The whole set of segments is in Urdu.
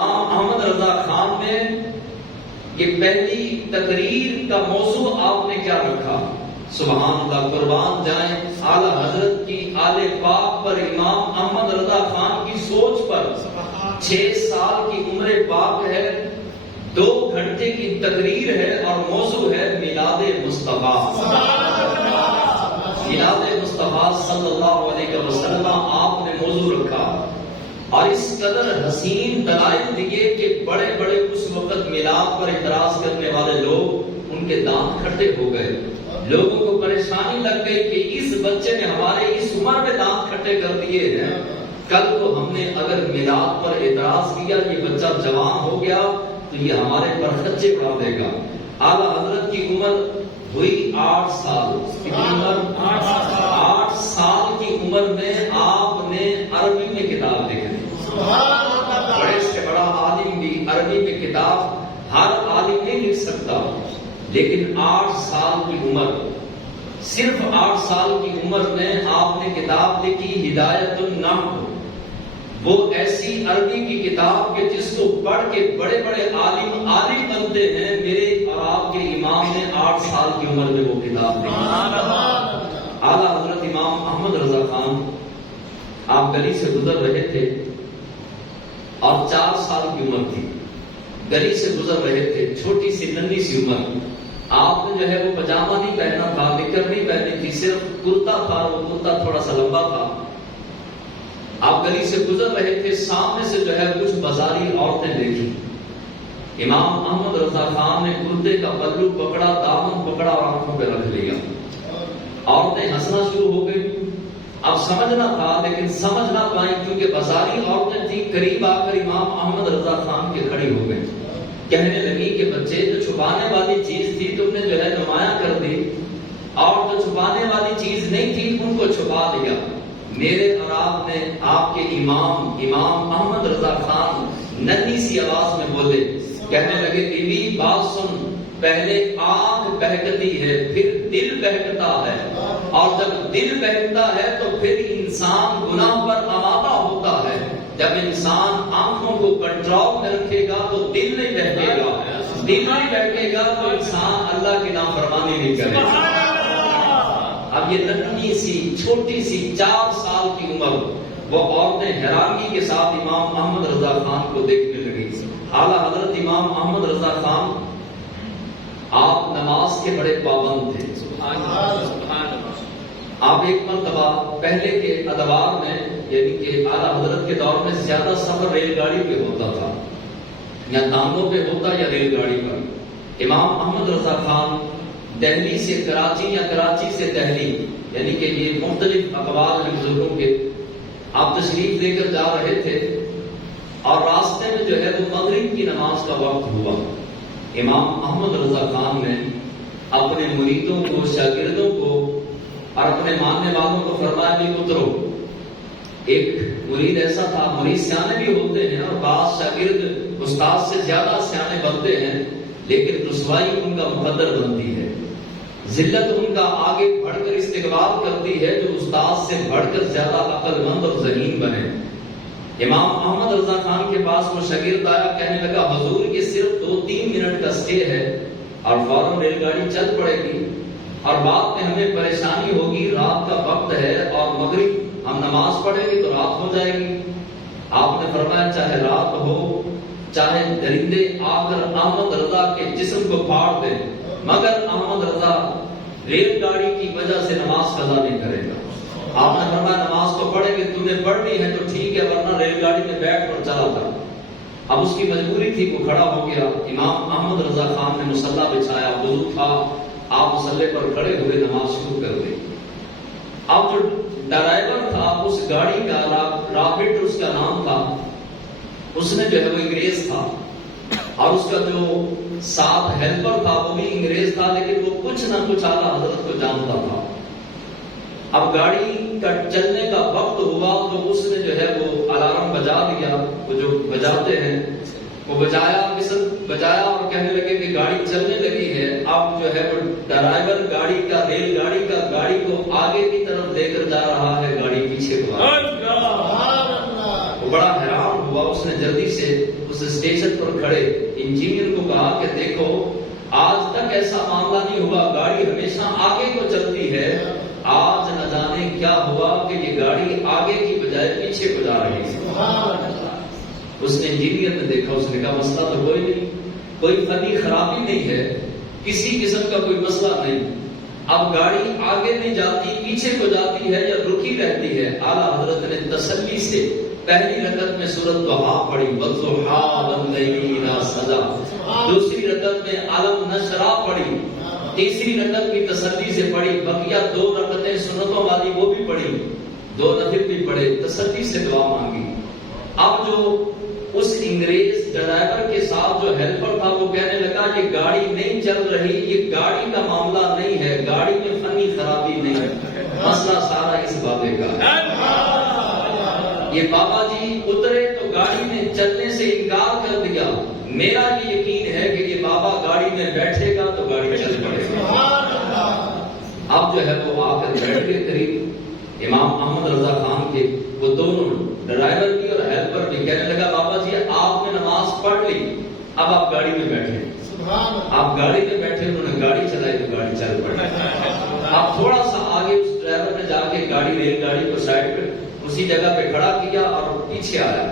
احمد رضا خان نے یہ پہلی تقریر کا موضوع آپ نے کیا رکھا؟ سبحان اللہ، قربان جائیں اعلیٰ حضرت کی آل پاک پر، امام احمد رضا خان کی سوچ پر 6 سال کی عمر پاک ہے، 2 گھنٹے کی تقریر ہے اور موضوع ہے میلاد مصطفیٰ۔ میلاد مصطفیٰ صلی اللہ علیہ وسلم آپ نے موضوع رکھا اور اس قدر حسین دلائل دیے کہ بڑے بڑے اس وقت میلاد پر اعتراض کرنے والے لوگ ان کے دانت کھٹے ہو گئے۔ لوگوں کو پریشانی لگ گئی کہ اس بچے نے ہمارے اس عمر میں دانت کھٹے کر دیے ہیں، کل کو ہم نے اگر میلاد پر اعتراض کیا، یہ بچہ جوان ہو گیا تو یہ ہمارے پر خچے اڑا دے گا۔ اعلیٰ حضرت کی عمر ہوئی 8 سال۔ آٹھ سال کی عمر میں آپ نے عربی میں کتاب لکھی۔ بڑے سے بڑا عالم بھی عربی میں کتاب ہر عالم نہیں لکھ سکتا، لیکن 8 سال کی عمر، صرف 8 سال کی عمر میں آپ نے کتاب لکھی ہدایت النحو۔ وہ ایسی عربی کی کتاب کہ جس کو پڑھ کے بڑے بڑے عالم بنتے ہیں۔ میرے اور آپ کے امام نے 8 سال کی عمر میں وہ کتاب لکھی۔ اعلیٰ حضرت امام احمد رضا خان آپ گلی سے گزر رہے تھے اور 4 سال کی عمر تھی، گلی سے گزر رہے تھے، چھوٹی سی ننھی سی عمر۔ آپ نے جو ہے وہ پاجامہ نہیں پہنا تھا، نکر نہیں پہنی تھی، صرف کرتا تھا، وہ کرتا تھوڑا سا لمبا تھا۔ آپ گلی سے گزر رہے تھے، سامنے سے جو ہے کچھ بازاری عورتیں دیکھی۔ امام احمد رضا خان نے کرتے کا پلو پکڑا، دامن پکڑا اور آنکھوں پہ رکھ لیا۔ عورتیں ہنسنا شروع ہو گئی۔ اب سمجھنا تھا لیکن سمجھ نہ پائیں کیونکہ بازاری عورتیں تھیں۔ قریب آ کر امام احمد رضا خان کے کھڑی ہو گئی، کہنے لگی کہ بچے، جو چھپانے والی چیز تھی تم نے جو ہے نمایاں کر دی، اور جو چھپانے والی چیز نہیں تھی ان کو چھپا دیا۔ میرے اور آپ نے آپ کے امام احمد رضا خان ننھی سی آواز میں بولے، کہنے لگے بیوی بات سن، پہلے آنکھ بہکتی ہے پھر دل بہکتا ہے، اور جب دل بہکتا ہے تو پھر انسان گناہ پر آمادہ ہوتا ہے۔ جب انسان آنکھوں کو کنٹرول میں رکھے گا تو دل نہیں بہکے گا، دل نہیں بہکے گا تو انسان اللہ کی نافرمانی نہیں کرے گا۔ اب یہ ننھی سی چھوٹی سی 4 سال کی عمر، وہ عورتیں حیرانگی کے ساتھ امام احمد رضا خان کو دیکھنے لگی۔ اعلیٰ حضرت امام احمد رضا خان آپ نماز کے بڑے پابند تھے۔ آپ ایک مرتبہ پہلے کے ادوار میں، یعنی کہ اعلیٰ حضرت کے دور میں زیادہ سفر ریل گاڑی پہ ہوتا تھا، یا ٹانگوں پہ ہوتا یا ریل گاڑی پر۔ امام احمد رضا خان دہلی سے کراچی یا کراچی سے دہلی، یعنی کہ یہ مختلف اقوال ہیں بزرگوں کے، آپ تشریف لے کر جا رہے تھے اور راستے میں جو ہے وہ مغرب کی نماز کا وقت ہوا۔ امام احمد رضا خان نے اپنے مریدوں کو، شاگردوں کو اور اپنے ماننے والوں کو فرمایا بھی اترو۔ ایک مرید ایسا تھا، مرید سیانے بھی ہوتے ہیں اور بعض شاگرد استاد سے زیادہ سیانے بنتے ہیں، لیکن رسوائی ان کا مقدر بنتی ہے، ذلت ان کا آگے بڑھ کر استقبال کرتی ہے جو استاد سے بڑھ کر زیادہ عقل مند اور ذہین بنے۔ امام احمد رضا خان کے پاس وہ شاگرد آیا، کہنے لگا حضور یہ صرف 2-3 منٹ کا اسٹے ہے اور فوراً ریل گاڑی چل پڑے گی، اور بعد میں ہمیں پریشانی ہوگی، رات کا وقت ہے اور مغرب ہم نماز پڑھیں گے تو رات ہو جائے گی۔ آپ نے فرمایا چاہے رات ہو، چاہے درندے آ کر احمد رضا کے جسم کو پھاڑ دیں، مگر احمد رضا ریل گاڑی کی وجہ سے نماز قضا نہیں کرے گا۔ آپ نے فرمایا نماز تو پڑھیں گے، تم نے پڑھنی ہے تو ٹھیک ہے، ورنہ ریل گاڑی میں بیٹھ کر چلا تھا۔ اب اس کی مجبوری تھی، وہ کھڑا ہو گیا۔ امام احمد رضا خان نے مصلی بچھایا، وضو تھا، آپ مصلی پر کھڑے ہوئے، نماز شروع کر دی۔ اب جو ڈرائیور تھا اس گاڑی کا، رابرٹ اس کا نام تھا، اس نے جو ہے وہ انگریز تھا، اور اس کا جو ساتھ ہیلپر تھا وہ بھی انگریز تھا، لیکن وہ کچھ نہ کچھ اعلیٰ حضرت کو جانتا تھا۔ اب گاڑی کا چلنے کا وقت ہوا تو اس نے جو ہے وہ الارم بجا دیا، وہ جو بجاتے ہیں وہ بجایا اور کہنے لگے کہ گاڑی چلنے لگی ہے۔ اب جو ہے وہ ڈرائیور ریل گاڑی کا گاڑی کو آگے کی طرف لے کر جا رہا ہے، گاڑی پیچھے کو آ رہی ہے۔ وہ بڑا حیران ہوا، اس نے جلدی سے اس اس اسٹیشن پر کھڑے انجینئر کو کہا کہ دیکھو آج تک ایسا معاملہ نہیں ہوا، گاڑی ہمیشہ آگے کو چلتی ہے، آج نہ جانے کیا ہوا کہ یہ گاڑی آگے کی بجائے پیچھے کو جا رہی ہے۔ اس نے انجینئر نے دیکھا، اس نے کہا مسئلہ تو کوئی نہیں، کوئی فنی خرابی نہیں ہے، کسی قسم کا کوئی مسئلہ نہیں، اب گاڑی آگے نہیں جاتی پیچھے کو جاتی ہے یا رکی رہتی ہے۔ اعلیٰ حضرت نے تسلی سے پہلی رکعت میں سورۃ ضحیٰ پڑھی، والضحیٰ واللیل اذا سجیٰ، دوسری رکعت میں علم نشرح پڑھی، تیسری رکعت کی تسلی سے پڑھی، بقیہ 2 رکعتیں سنتوں والی وہ بھی پڑھی، 2 نفل بھی پڑھے، تسلی سے دعا مانگی۔ اب جو اس انگریز ڈرائیور کے ساتھ جو ہیلپر تھا وہ کہنے لگا یہ گاڑی نہیں چل رہی، یہ گاڑی کا معاملہ نہیں ہے، گاڑی میں فنی خرابی نہیں ہے، مسئلہ سارا اس بابے کا ہے۔ یہ بابا جی اترے تو گاڑی نے چلنے سے انکار کر دیا، میرا یہ یقین ہے کہ یہ بابا گاڑی میں بیٹھے گا تو گاڑی چل پڑے گا۔ اب جو ہے وہ آ کر بیٹھ کے قریب امام احمد رضا خان کے وہ دونوں ڈرائیور بھی اور ہیلپر بھی، کہنے لگا بابا جی آپ نے نماز پڑھ لی، اب آپ گاڑی میں بیٹھے، آپ گاڑی میں بیٹھے، انہوں نے گاڑی چلائی تو گاڑی چل پڑی۔ اب تھوڑا سا آگے اس ڈرائیور نے جا کے ریل گاڑی کو سائڈ پہ اسی جگہ پہ کھڑا کیا اور پیچھے آیا،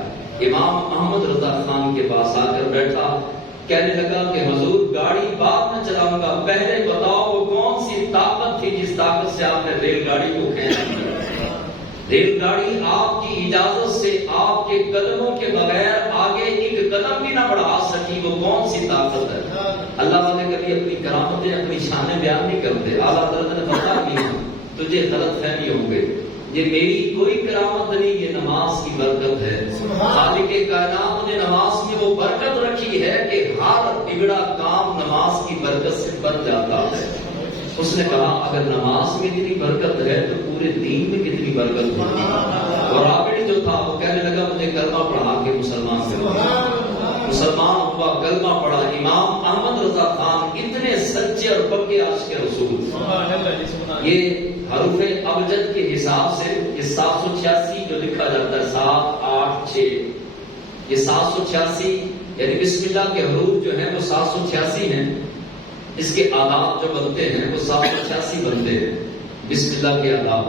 امام احمد رضا خان کے پاس آ کر بیٹھا، کہنے لگا کہ حضور گاڑی بعد میں چلاؤں گا، پہلے بتاؤ وہ کون سی طاقت تھی جس طاقت سے آپ نے ریل گاڑی کو کھینچ دیا؟ ریل گاڑی آپ کی اجازت سے آپ کے قدموں کے بغیر آگے ایک قدم بھی نہ بڑھا سکی، وہ کون سی طاقت ہے؟ اللہ والے کبھی اپنی کرامتیں اپنی شانیں بیان نہیں کرتے۔ اعلیٰ حضرت نے بتا دیا تجھے غلط فہمی ہوں گے، یہ میری کوئی کرامت نہیں، یہ نماز کی برکت ہے۔ خالق کائنات نے نماز میں وہ برکت رکھی ہے کہ ہر بگڑا کام نماز کی برکت سے بن جاتا ہے۔ اس نے کہا اگر نماز میں اتنی برکت ہے تو پورے دین میں کتنی برکت ہوگی۔ اور عابد جو تھا وہ کہنے لگا مجھے کلمہ پڑھا کے مسلمان کر، مسلمان ہوا، کلمہ پڑھا۔ امام احمد رضا خان اتنے سچے اور پکے عاشق رسول، یہ حروف ابجد کے حساب سے یہ 786 جو لکھا جاتا ہے 7 8 6، یہ 786 یعنی بسم اللہ کے حروف جو ہیں وہ 786 ہیں، اس کے آداب جو بنتے ہیں وہ 786 بنتے ہیں، بسم اللہ کے آداب۔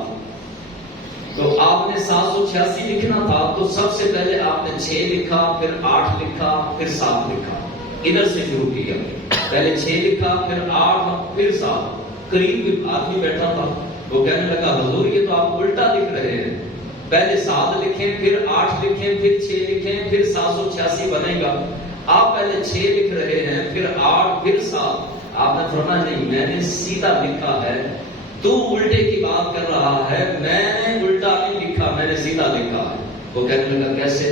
تو آپ نے 786 لکھنا تھا تو سب سے پہلے آپ نے 6 لکھا، پھر 8 لکھا، پھر 7 لکھا، ادھر سے شروع کیا، پہلے 6 لکھا، پھر 8، پھر 7۔ قریب آدمی بیٹھا تھا، وہ کہنے لگا حضور یہ تو آپ الٹا لکھ رہے ہیں، پہلے 7 لکھیں، پھر 8 لکھیں، پھر 6 لکھیں، پھر 786 بنے گا۔ آپ پہلے 6 لکھ رہے ہیں، پھر 8، پھر 7۔ آپ نے فرمایا نہیں میں نے سیدھا لکھا ہے، تو الٹے کی بات کر رہا ہے، میں نے الٹا نہیں لکھا، میں نے سیدھا لکھا ہے۔ وہ کہنے لگا کیسے؟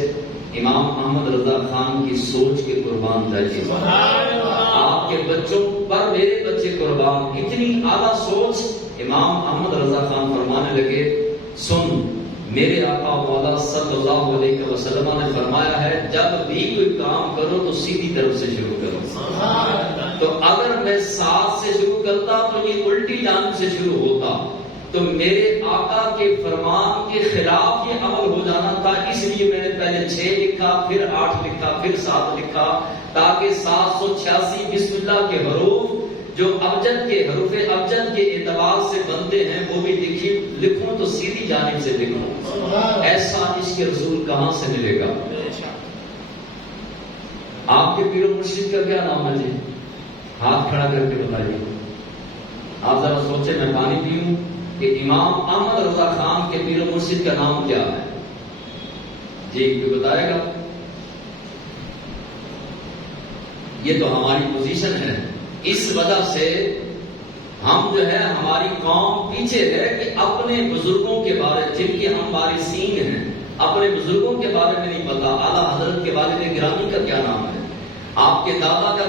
امام احمد رضا خان کی سوچ کے قربان جائیے، آپ کے بچوں پر میرے بچے قربان، اتنی اعلیٰ سوچ۔ امام احمد رضا خان فرمانے لگے سن، میرے آقا مولا صلی اللہ علیہ وسلم نے فرمایا ہے جب بھی کوئی کام کرو تو سیدھی طرف سے شروع کرو، تو اگر میں 7 سے شروع کرتا تو یہ الٹی جانب سے شروع ہوتا، تو میرے آقا کے فرمان کے خلاف یہ عمل ہو جانا تھا، اس لیے میں نے پہلے 6 لکھا، پھر 8 لکھا، پھر 7 لکھا، تاکہ 786 بسم اللہ کے حروف جو ابجد کے حروف ابجد کے اعتبار سے بنتے ہیں وہ بھی لکھوں تو سیدھی جانب سے لکھوں۔ ایسا عشق رسول کہاں سے ملے گا؟ آپ کے پیر و مرشد کا کیا نام ہے جی؟ ہاتھ کھڑا کر کے بتائیے، آپ ذرا سوچیں، میں پانی پیوں کہ امام احمد رضا خان کے پیر و مرشد کا نام کیا ہے جی؟ کوئی بتائے گا؟ یہ تو ہماری پوزیشن ہے، اس وجہ سے ہم جو ہے ہماری قوم پیچھے ہے کہ اپنے بزرگوں کے بارے جن کے ہم وارثین ہیں اپنے بزرگوں کے بارے میں نہیں پتا۔ اعلیٰ حضرت کے والد گرامی کا کیا نام ہے، آپ کے دادا کا